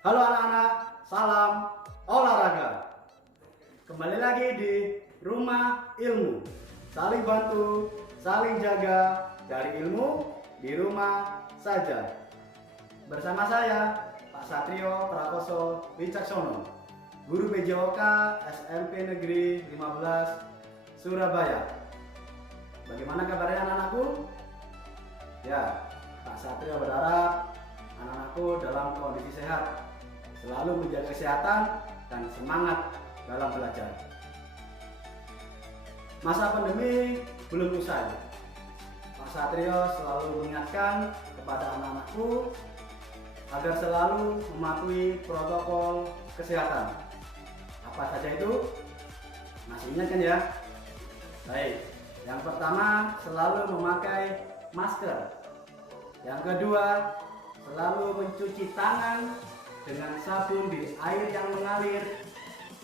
Halo anak-anak, salam olahraga. Kembali lagi di Rumah Ilmu. Saling bantu, saling jaga, cari ilmu di rumah saja. Bersama saya, Pak Satrio Prakoso Wicaksono, Guru PJOK SMP Negeri 15 Surabaya. Bagaimana kabarnya anak-anakku? Ya, Pak Satrio berharap anak-anakku dalam kondisi sehat, selalu menjaga kesehatan dan semangat dalam belajar. Masa pandemi belum usai. Pak Satrio selalu mengingatkan kepada anak-anakku agar selalu mematuhi protokol kesehatan. Apa saja itu? Masih ingat kan ya? Baik, yang pertama selalu memakai masker. Yang kedua, selalu mencuci tangan dengan sabun di air yang mengalir.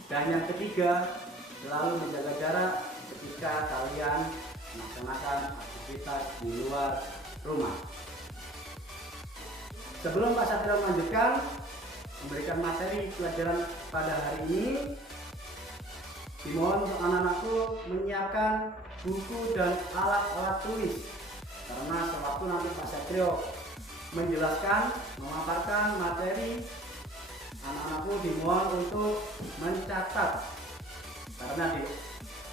Dan yang ketiga, selalu menjaga jarak ketika kalian melaksanakan aktivitas di luar rumah. Sebelum Pak Satrio melanjutkan memberikan materi pelajaran pada hari ini, dimohon untuk anak-anakku menyiapkan buku dan alat-alat tulis, karena sewaktu nanti Pak Satrio menjelaskan, memaparkan materi, anak-anakku dimohon untuk mencatat, karena di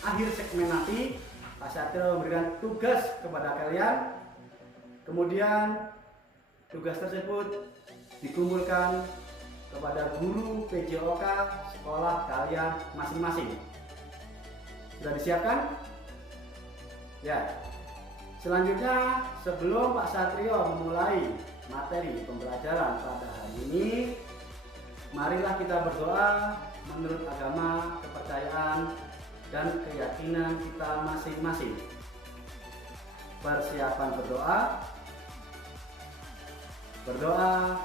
akhir segmen nanti Pak Satrio memberikan tugas kepada kalian. Kemudian tugas tersebut dikumpulkan kepada guru PJOK sekolah kalian masing-masing. Sudah disiapkan? Ya. Selanjutnya, sebelum Pak Satrio memulai materi pembelajaran pada hari ini, marilah kita berdoa menurut agama, kepercayaan, dan keyakinan kita masing-masing. Persiapan berdoa. Berdoa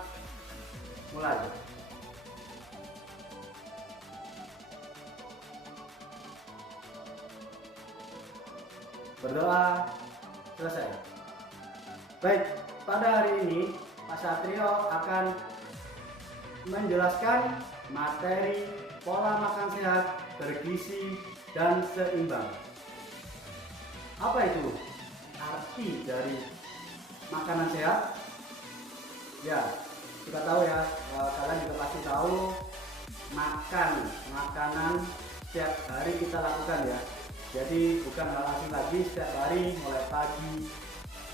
mulai. Berdoa selesai. Baik, pada hari ini Pak Satrio akan menjelaskan materi pola makan sehat, bergizi, dan seimbang. Apa itu arti dari makanan sehat? Ya, kita tahu ya, kalian juga pasti tahu makan makanan setiap hari kita lakukan ya. Jadi bukan hal asing lagi, setiap hari mulai pagi,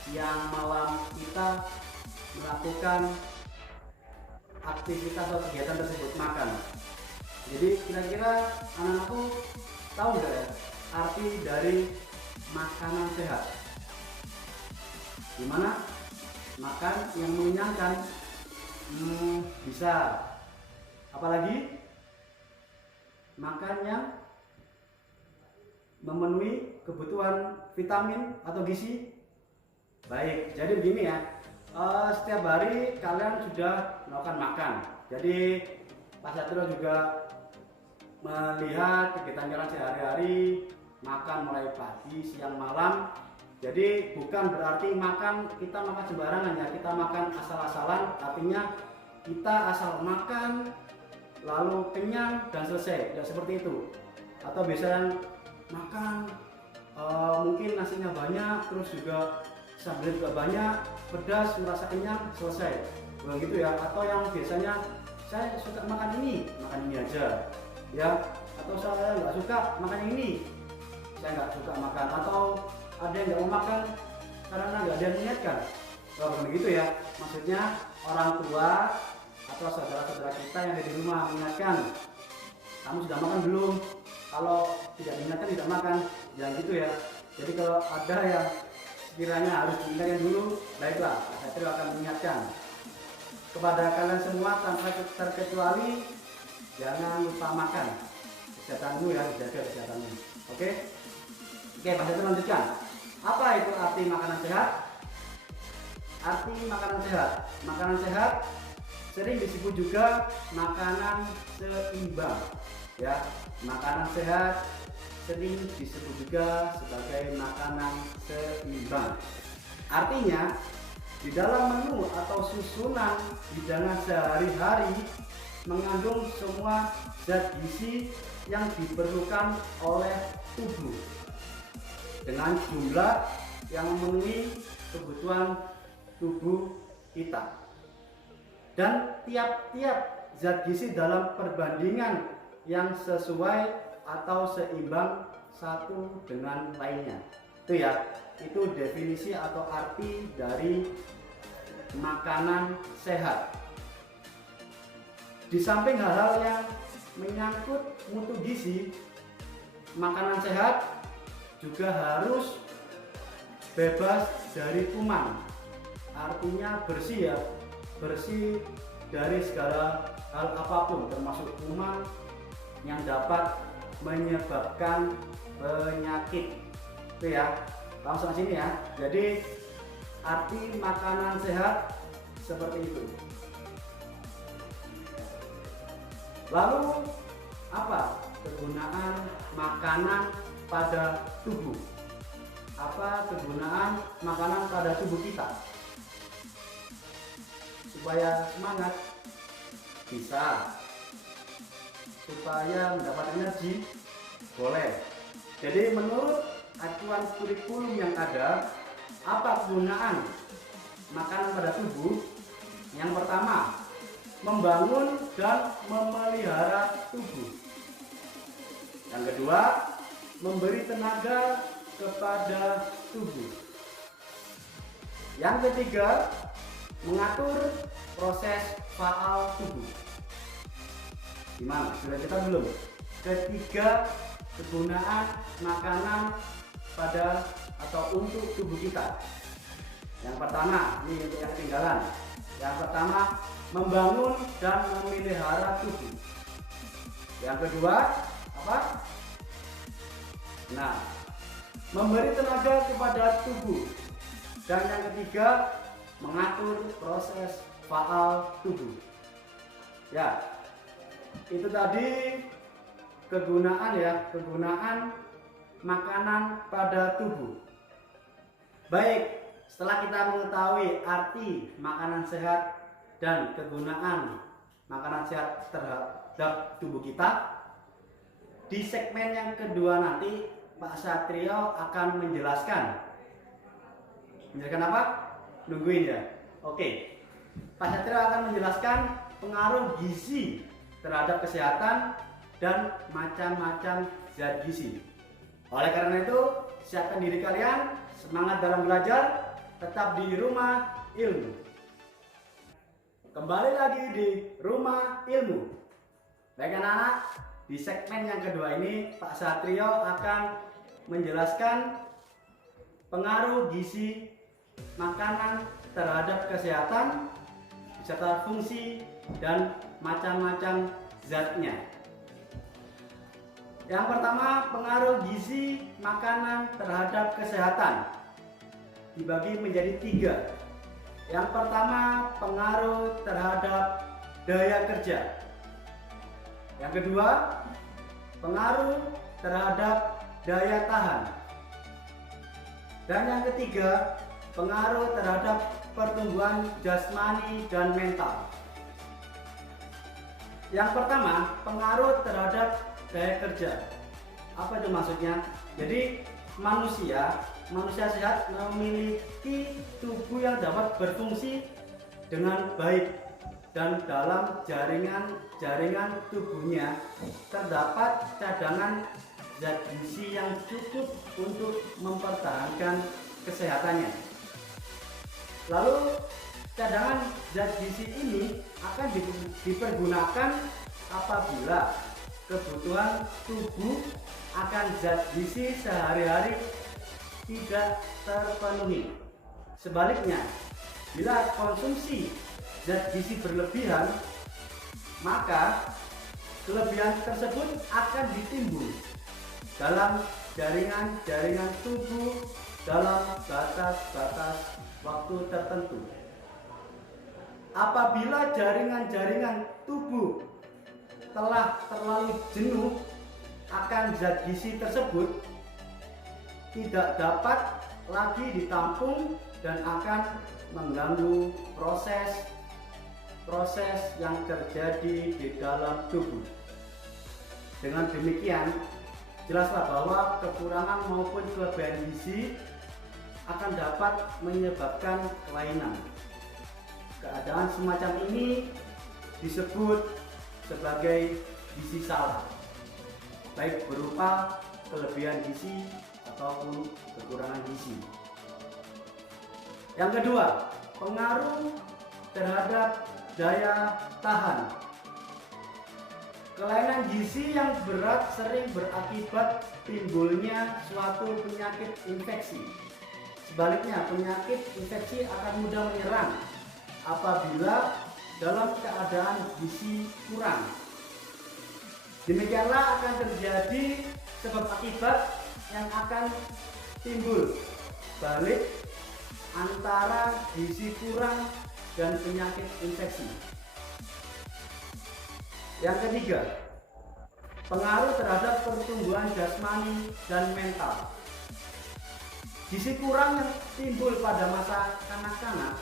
siang, malam kita melakukan aktivitas atau kegiatan tersebut, makan. Jadi kira-kira anak-anakku tahu nggak ya arti dari makanan sehat? Gimana? Makan yang mengenyangkan. Bisa. Apalagi makan yang memenuhi kebutuhan vitamin atau gizi. Baik, jadi begini ya, setiap hari kalian sudah melakukan makan. Jadi Pak Satrio juga melihat kegiatan kalian sehari-hari, makan mulai pagi, siang, malam. Jadi bukan berarti kita makan sembarangan ya, kita makan asal-asalan, artinya kita asal makan lalu kenyang dan selesai, tidak seperti itu. Atau biasanya makan mungkin nasinya banyak, terus juga sambal juga banyak, pedas, merasa kenyang, selesai, bukan gitu ya. Atau yang biasanya saya suka makan ini aja ya, atau saya nggak suka makan ini, saya nggak suka makan, atau ada yang nggak mau makan karena nggak ada yang mengingatkan. Bukan begitu ya, maksudnya orang tua atau saudara-saudara kita yang ada di rumah mengingatkan, kamu sudah makan belum? Kalau tidak diingatkan tidak makan, jangan gitu ya. Jadi kalau ada yang sekiranya harus diingatkan dulu, baiklah, Pak Satrio akan mengingatkan kepada kalian semua tanpa terkecuali, jangan lupa makan. Kesehatanmu ya, jaga kesehatanmu. Oke, Pak Satrio lanjutkan. Apa itu arti makanan sehat? Arti makanan sehat. Makanan sehat sering disebut juga makanan seimbang. Ya, makanan sehat sering disebut juga sebagai makanan seimbang. Artinya di dalam menu atau susunan hidangan sehari-hari mengandung semua zat gizi yang diperlukan oleh tubuh dengan jumlah yang memenuhi kebutuhan tubuh kita. Dan tiap-tiap zat gizi dalam perbandingan yang sesuai atau seimbang satu dengan lainnya. Itu ya, itu definisi atau arti dari makanan sehat. Di samping hal-hal yang menyangkut mutu gizi, makanan sehat juga harus bebas dari kuman. Artinya bersih ya, bersih dari segala hal apapun termasuk kuman yang dapat menyebabkan penyakit. Itu ya, langsung sini ya. Jadi arti makanan sehat seperti itu. Lalu apa kegunaan makanan pada tubuh? Apa kegunaan makanan pada tubuh kita? Supaya semangat, bisa. Supaya mendapat energi, boleh. Jadi menurut acuan kurikulum yang ada, apa kegunaan makanan pada tubuh? Yang pertama, membangun dan memelihara tubuh. Yang kedua, memberi tenaga kepada tubuh. Yang ketiga, mengatur proses faal tubuh. Gimana? Sudah kita belum? Ketiga kegunaan makanan pada atau untuk tubuh kita. Yang pertama, ini untuk yang ketinggalan. Yang pertama, membangun dan memelihara tubuh. Yang kedua, apa? Nah, memberi tenaga kepada tubuh. Dan yang ketiga, mengatur proses faal tubuh. Ya, itu tadi kegunaan ya, kegunaan makanan pada tubuh. Baik, setelah kita mengetahui arti makanan sehat dan kegunaan makanan sehat terhadap tubuh kita, di segmen yang kedua nanti Pak Satrio akan menjelaskan apa? Nungguin ya. Oke, Pak Satrio akan menjelaskan pengaruh gizi terhadap kesehatan dan macam-macam zat gizi. Oleh karena itu, siapkan diri kalian, semangat dalam belajar, tetap di Rumah Ilmu. Kembali lagi di Rumah Ilmu. Baik anak-anak, di segmen yang kedua ini Pak Satrio akan menjelaskan pengaruh gizi makanan terhadap kesehatan beserta fungsi dan macam-macam zatnya. Yang pertama, pengaruh gizi makanan terhadap kesehatan dibagi menjadi 3. Yang pertama, pengaruh terhadap daya kerja. Yang kedua, pengaruh terhadap daya tahan. Dan yang ketiga, pengaruh terhadap pertumbuhan jasmani dan mental. Yang pertama, pengaruh terhadap daya kerja. Apa itu maksudnya? Jadi manusia sehat memiliki tubuh yang dapat berfungsi dengan baik, dan dalam jaringan tubuhnya terdapat cadangan zat gizi yang cukup untuk mempertahankan kesehatannya. Lalu cadangan zat gizi ini akan dipergunakan apabila kebutuhan tubuh akan zat gizi sehari-hari tidak terpenuhi. Sebaliknya, bila konsumsi zat gizi berlebihan, maka kelebihan tersebut akan ditimbun dalam jaringan tubuh dalam batas-batas waktu tertentu. Apabila jaringan tubuh telah terlalu jenuh akan zat gizi tersebut, tidak dapat lagi ditampung dan akan mengganggu proses yang terjadi di dalam tubuh. Dengan demikian, jelaslah bahwa kekurangan maupun kelebihan gizi akan dapat menyebabkan kelainan. Keadaan semacam ini disebut sebagai gizi salah, baik berupa kelebihan gizi ataupun kekurangan gizi. Yang kedua, pengaruh terhadap daya tahan. Kelainan gizi yang berat sering berakibat timbulnya suatu penyakit infeksi. Sebaliknya, penyakit infeksi akan mudah menyerang apabila dalam keadaan gizi kurang. Demikianlah akan terjadi sebab akibat yang akan timbul balik antara gizi kurang dan penyakit infeksi. Yang ketiga, pengaruh terhadap pertumbuhan jasmani dan mental. Gizi kurang yang timbul pada masa kanak-kanak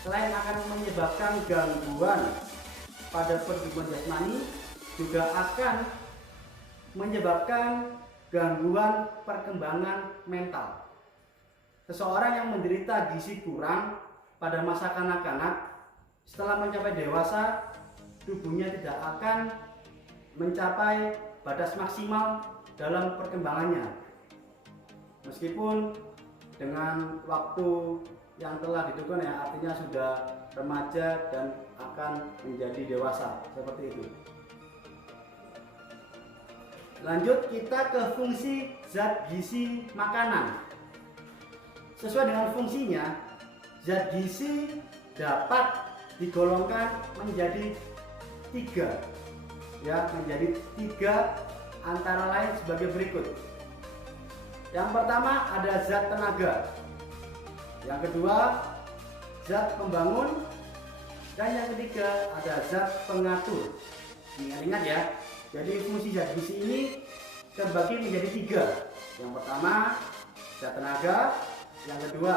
selain akan menyebabkan gangguan pada pertumbuhan jasmani, juga akan menyebabkan gangguan perkembangan mental. Seseorang yang menderita gizi kurang pada masa kanak-kanak, setelah mencapai dewasa, tubuhnya tidak akan mencapai batas maksimal dalam perkembangannya. Meskipun dengan waktu yang telah ditentukan, ya, artinya sudah remaja dan akan menjadi dewasa, seperti itu. Lanjut kita ke fungsi zat gizi makanan. Sesuai dengan fungsinya, zat gizi dapat digolongkan menjadi tiga, antara lain sebagai berikut. Yang pertama ada zat tenaga, yang kedua zat pembangun, dan yang ketiga ada zat pengatur. Ingat-ingat ya, jadi fungsi zat gizi ini terbagi menjadi tiga. Yang pertama zat tenaga, yang kedua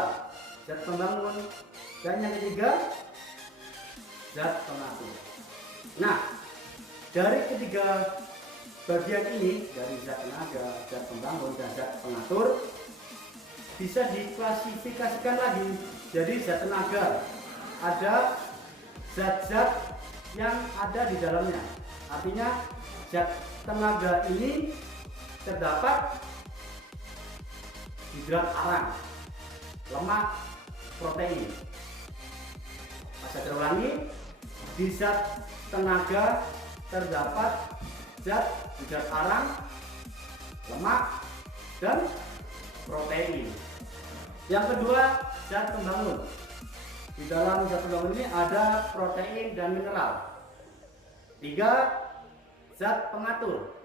zat pembangun, dan yang ketiga zat pengatur. Nah, dari ketiga bagian ini, dari zat tenaga, zat pembangun, dan zat pengatur, bisa diklasifikasikan lagi. Jadi zat tenaga ada zat-zat yang ada di dalamnya. Artinya zat tenaga ini terdapat hidrat arang, lemak, protein. Saya terulangi, di zat tenaga terdapat zat hidrat arang, lemak, dan protein. Yang kedua, zat pembangun. Di dalam zat pembangun ini ada protein dan mineral. Tiga, zat pengatur.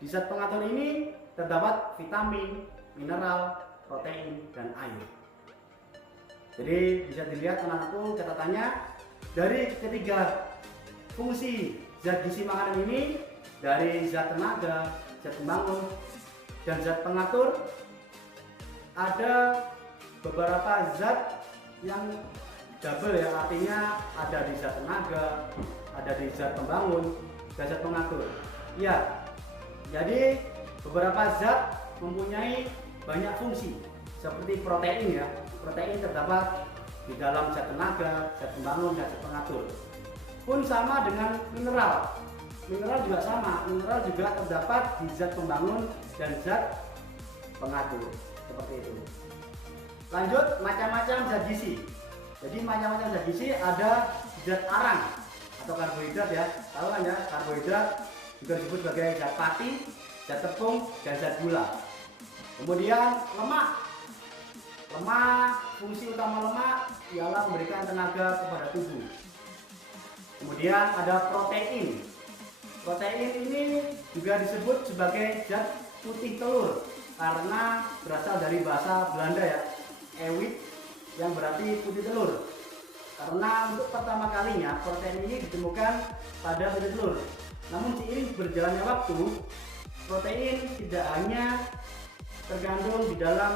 Di zat pengatur ini terdapat vitamin, mineral, protein, dan air. Jadi bisa dilihat anak-anakku catatannya, dari ketiga fungsi zat gizi makanan ini, dari zat tenaga, zat pembangun, dan zat pengatur, ada beberapa zat yang double, ya, artinya ada di zat tenaga, ada di zat pembangun, dan zat pengatur. Ya, jadi beberapa zat mempunyai banyak fungsi, seperti protein, ya. Protein terdapat di dalam zat tenaga, zat pembangun, dan zat pengatur. Pun sama dengan mineral. Mineral juga sama, mineral juga terdapat di zat pembangun dan zat pengatur, seperti itu. Lanjut, macam-macam zat gizi. Jadi macam-macam zat gizi ada zat arang atau karbohidrat, ya. Tahu kan ya, karbohidrat juga disebut sebagai zat pati, zat tepung, dan zat gula. Kemudian lemak. Fungsi utama lemak ialah memberikan tenaga kepada tubuh. Kemudian ada protein. Protein ini juga disebut sebagai zat putih telur karena berasal dari bahasa Belanda, ya, ewit, yang berarti putih telur. Karena untuk pertama kalinya protein ini ditemukan pada putih telur. Namun seiring berjalannya waktu, protein tidak hanya tergandung di dalam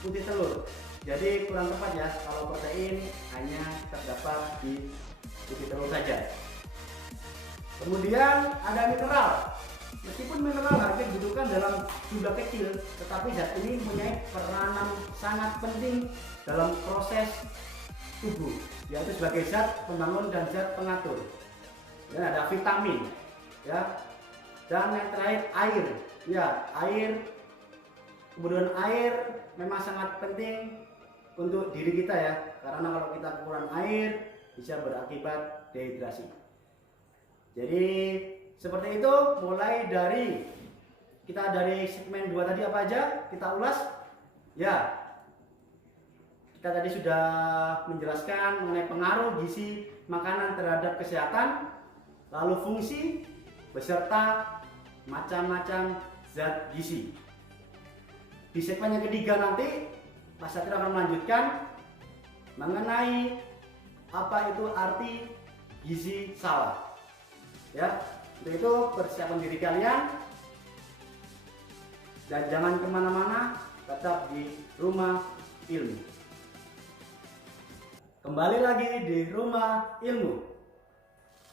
putih telur, Jadi kurang tepat ya kalau protein hanya terdapat di putih telur saja. Kemudian ada mineral. Meskipun mineral hanya dibutuhkan dalam jumlah kecil, tetapi zat ini mempunyai peranan sangat penting dalam proses tubuh, yaitu sebagai zat pembangun dan zat pengatur. Dan ada vitamin, ya. Dan yang terakhir air, ya air. Kemudian air memang sangat penting untuk diri kita ya, karena kalau kita kekurangan air bisa berakibat dehidrasi. Jadi seperti itu, mulai dari segmen 2 tadi apa aja kita ulas ya. Kita tadi sudah menjelaskan mengenai pengaruh gizi makanan terhadap kesehatan, lalu fungsi beserta macam-macam zat gizi. Di segmen yang ketiga nanti Mas Satrio akan melanjutkan mengenai apa itu arti gizi salah. Ya, untuk itu persiapkan diri kalian dan jangan kemana-mana, tetap di Rumah Ilmu. Kembali lagi di Rumah Ilmu.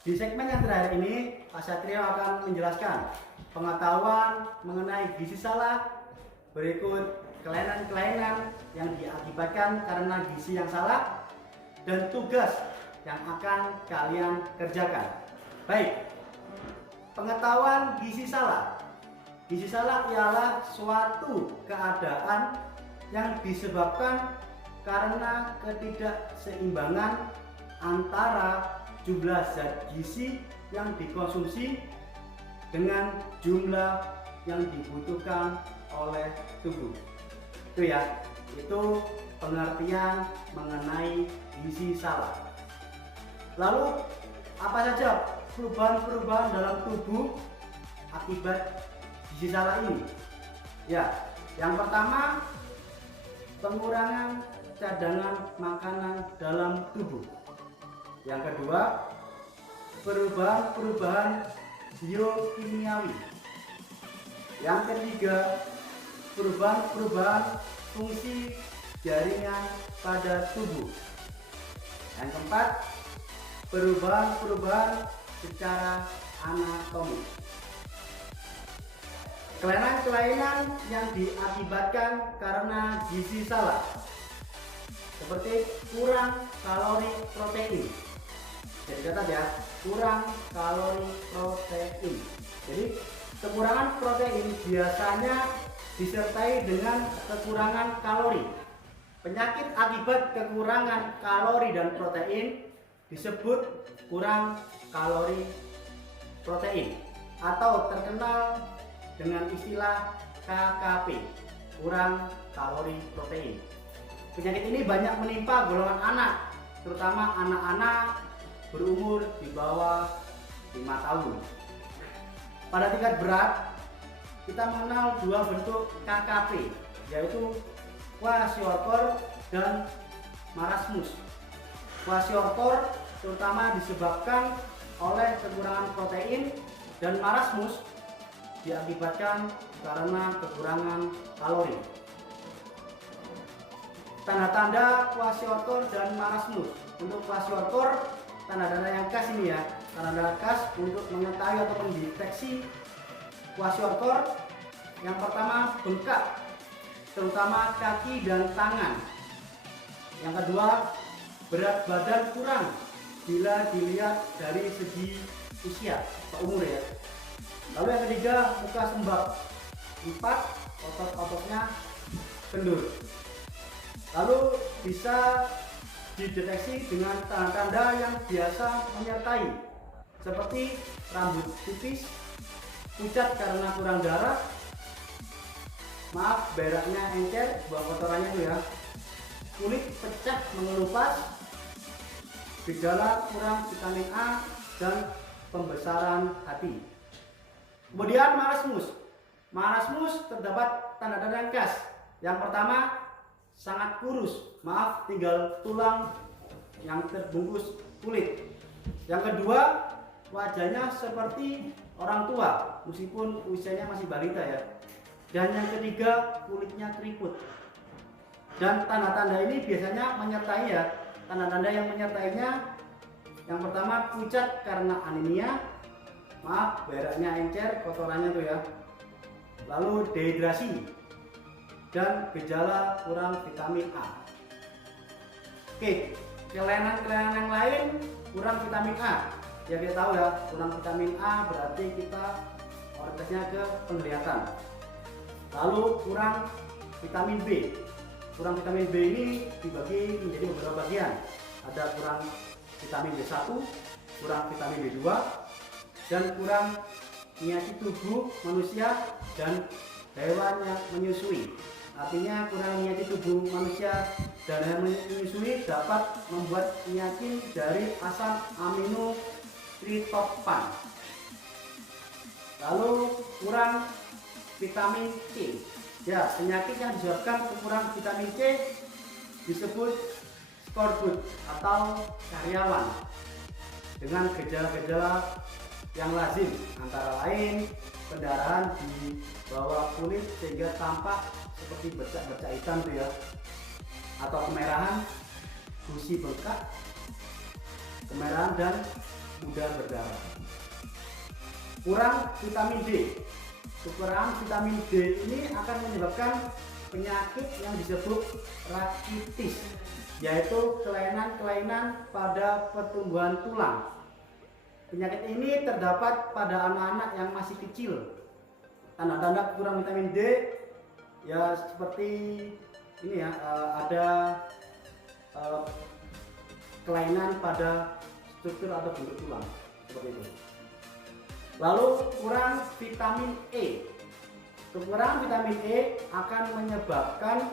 Di segmen yang terakhir ini, Pak Satrio akan menjelaskan pengetahuan mengenai gizi salah, berikut kelainan-kelainan yang diakibatkan karena gizi yang salah, dan tugas yang akan kalian kerjakan. Baik, pengetahuan gizi salah. Gizi salah ialah suatu keadaan yang disebabkan karena ketidakseimbangan antara jumlah zat gizi yang dikonsumsi dengan jumlah yang dibutuhkan oleh tubuh. Itu ya, itu pengertian mengenai gizi salah. Lalu apa saja perubahan-perubahan dalam tubuh akibat gizi salah ini? Ya, yang pertama, pengurangan cadangan makanan dalam tubuh. Yang kedua, perubahan-perubahan biokimiawi. Yang ketiga, perubahan-perubahan fungsi jaringan pada tubuh. Yang keempat, perubahan-perubahan secara anatomi. Kelainan-kelainan yang diakibatkan karena gizi salah, seperti kurang kalori protein. Jadi catat ya, kurang kalori protein. Jadi kekurangan protein biasanya disertai dengan kekurangan kalori. Penyakit akibat kekurangan kalori dan protein disebut kurang kalori protein atau terkenal dengan istilah KKP, kurang kalori protein. Penyakit ini banyak menimpa golongan anak, terutama anak-anak berumur di bawah 5 tahun. Pada tingkat berat, kita mengenal dua bentuk KKP, yaitu kwashiorkor dan marasmus. Kwashiorkor terutama disebabkan oleh kekurangan protein, dan marasmus diakibatkan karena kekurangan kalori. Tanda-tanda kwashiorkor dan marasmus. Untuk kwashiorkor, tanda-tanda yang khas ini ya, tanda-tanda khas untuk mengetahui atau mendeteksi kwashiorkor. Yang pertama, bengkak, terutama kaki dan tangan. Yang kedua, berat badan kurang bila dilihat dari segi usia atau umur ya. Lalu yang ketiga, muka sembab. 4, otot-ototnya kendur. Lalu bisa dideteksi dengan tanda-tanda yang biasa menyertai, seperti rambut tipis, pucat karena kurang darah, beraknya encer, buang kotorannya itu ya, kulit pecah mengelupas, gejala kurang vitamin A, dan pembesaran hati. Kemudian marasmus. Marasmus terdapat tanda-tanda yang khas. Yang pertama, sangat kurus, tinggal tulang yang terbungkus kulit. Yang kedua, wajahnya seperti orang tua meskipun usianya masih balita ya. Dan yang ketiga, kulitnya keriput. Dan tanda-tanda ini biasanya menyertai ya. Tanda-tanda yang menyertainya, yang pertama pucat karena anemia, maaf beraknya encer, kotorannya tuh ya. Lalu dehidrasi dan gejala kurang vitamin A. Oke, kelainan-kelainan yang lain kurang vitamin A. Ya kita tahu ya, kurang vitamin A berarti kita orientasinya ke penglihatan. Lalu kurang vitamin B. Kurang vitamin B ini dibagi menjadi beberapa bagian. Ada kurang vitamin B1, kurang vitamin B2, dan kurang niaci tubuh manusia dan hewan yang menyusui. Artinya kurang niaci tubuh manusia dan hewan menyusui dapat membuat niacin dari asam amino tritophan. Lalu kurang vitamin C. Ya, penyakit yang disebabkan kekurangan vitamin C disebut skorbut atau sariawan dengan gejala-gejala yang lazim, antara lain pendarahan di bawah kulit sehingga tampak seperti bercak-bercak hitam tuh ya, atau kemerahan, gusi bengkak, kemerahan dan mudah berdarah. Kurang vitamin D. Kekurangan vitamin D ini akan menyebabkan penyakit yang disebut rakitis, yaitu kelainan-kelainan pada pertumbuhan tulang. Penyakit ini terdapat pada anak-anak yang masih kecil. Tanda-tanda kurang vitamin D ya seperti ini ya, ada kelainan pada struktur atau bentuk tulang seperti itu. Lalu kurang vitamin E. Kekurangan vitamin E akan menyebabkan,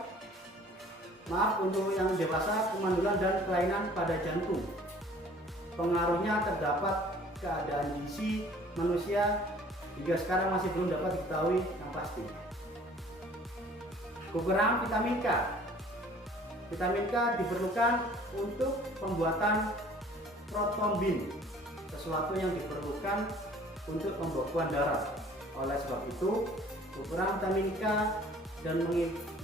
maaf untuk yang dewasa, kemandulan dan kelainan pada jantung. Pengaruhnya terdapat keadaan gizi manusia hingga sekarang masih belum dapat diketahui yang pasti. Kekurangan vitamin K. Vitamin K diperlukan untuk pembuatan protrombin, sesuatu yang diperlukan untuk pembekuan darah. Oleh sebab itu, kekurangan vitamin K dan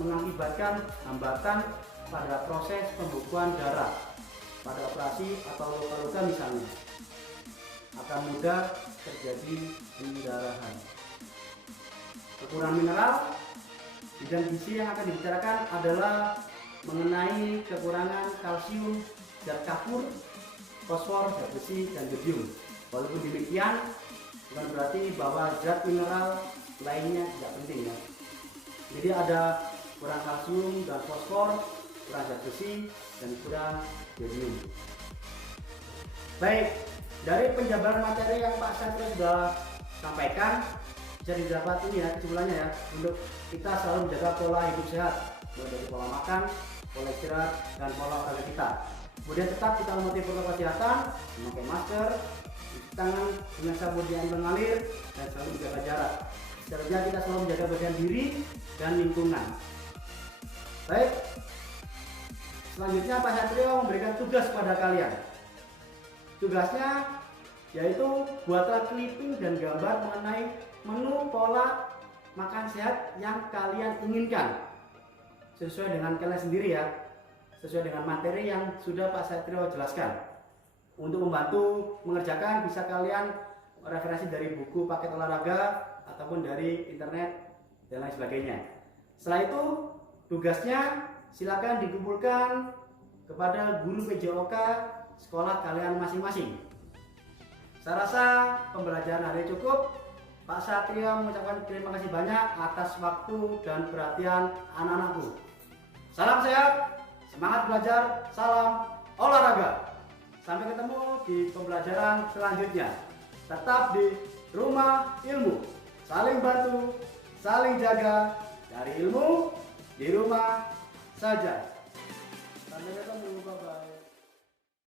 mengakibatkan hambatan pada proses pembekuan darah pada operasi atau luka-luka misalnya, akan mudah terjadi pendarahan. Kekurangan mineral. Bidang gizi yang akan dibicarakan adalah mengenai kekurangan kalsium, zat kapur, fosfor, zat besi, dan yodium. Walaupun demikian, bukan berarti bahwa zat mineral lainnya tidak penting ya. Jadi ada kurang kalsium dan fosfor, kurang zat besi, dan kurang yodium. Baik, dari penjabaran materi yang Pak Satrio sudah sampaikan, bisa didapat ini ya kesimpulannya ya, untuk kita selalu menjaga pola hidup sehat, mulai dari pola makan, pola istirahat, dan pola olahraga kita. Kemudian tetap kita mematuhi protokol kesehatan, memakai masker, cuci tangan dengan sabun yang mengalir, dan selalu menjaga jarak. Seterusnya kita selalu menjaga bagian diri dan lingkungan. Baik, selanjutnya Pak Satrio memberikan tugas pada kalian. Tugasnya yaitu buatlah clipping dan gambar mengenai menu pola makan sehat yang kalian inginkan sesuai dengan kalian sendiri ya, sesuai dengan materi yang sudah Pak Satrio jelaskan. Untuk membantu mengerjakan bisa kalian referensi dari buku paket olahraga ataupun dari internet dan lain sebagainya. Setelah itu tugasnya silakan dikumpulkan kepada guru PJOK sekolah kalian masing-masing. Saya rasa pembelajaran hari ini cukup. Pak Satrio mengucapkan terima kasih banyak atas waktu dan perhatian anak-anakku. Salam sehat, semangat belajar, salam olahraga. Sampai ketemu di pembelajaran selanjutnya. Tetap di rumah ilmu. Saling bantu, saling jaga, cari ilmu di rumah saja. Sampai ketemu, bye-bye.